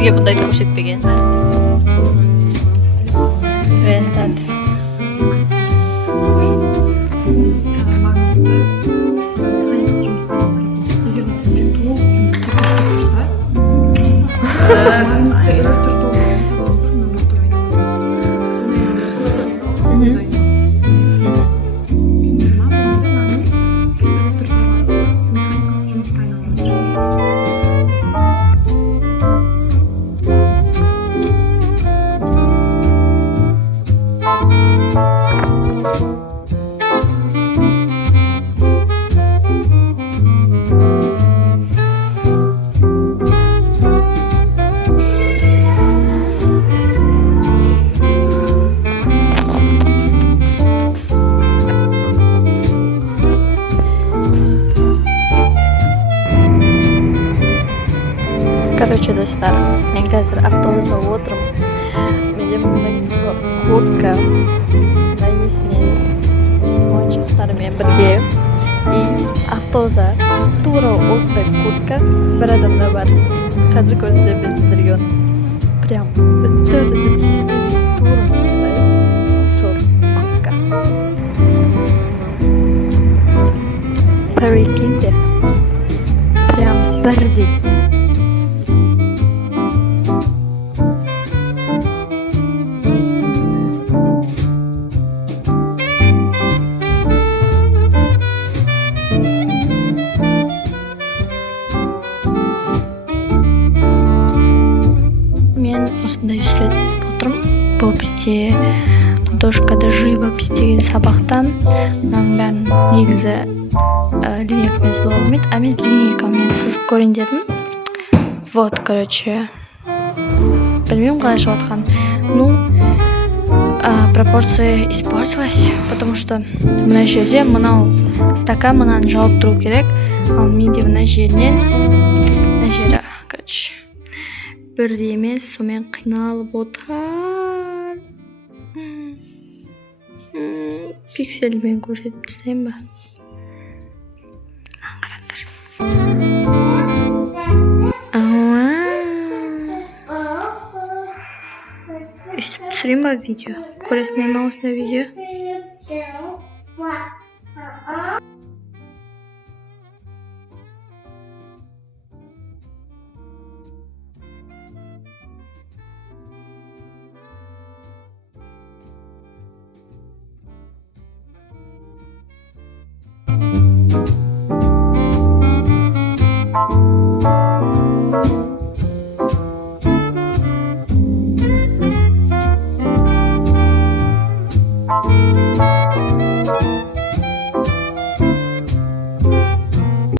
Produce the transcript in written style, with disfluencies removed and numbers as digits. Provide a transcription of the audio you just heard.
Sizga bunday ko'rsatmagan. Restat. Biz mag'lubiyatni mexanik жұмысқа алып жатырмыз. Егер де сізге толық жұмысқа кірісіп тұрса, магнитті электр тогы болса, магнитті айналдырыңыз. Түсіндірме болса, магнит электр тогы механикалық жұмысқа айналдырады. Короче, достар, men hozir avtobusda o'tirib, menga bunday kurtka, shunday smen, mochaqlar bilan birga, avtobusda to'g'ri o'sda kurtka bir odamda bor. Hozir ko'zida bezdirgan. Прям o'tirib nuqtasida to'g'ri shunday so'r kurtka. Parikingda. Прям birdek. Men осындай суретсіз отырмын. Бұл бізде дошкада живопись деген сабақтан. Мынаның бәрін негізі линейкамен сызуға болмайды, а мен линейкамен сызып көрейін дедім. Вот, короче, білмеймін қалай шығып жатқан. Ну, пропорция испортилась, потому что мына жерде мынау стакан мынаны жауып тұру керек. Ал менде мына жерінен, мына жері, короче, бірдей емес, сонымен қиналып отыр. Пиксельмен көрсетіп тастайын ба? Өйстіп түсірейін ба видео? Көресің ме осындай видео?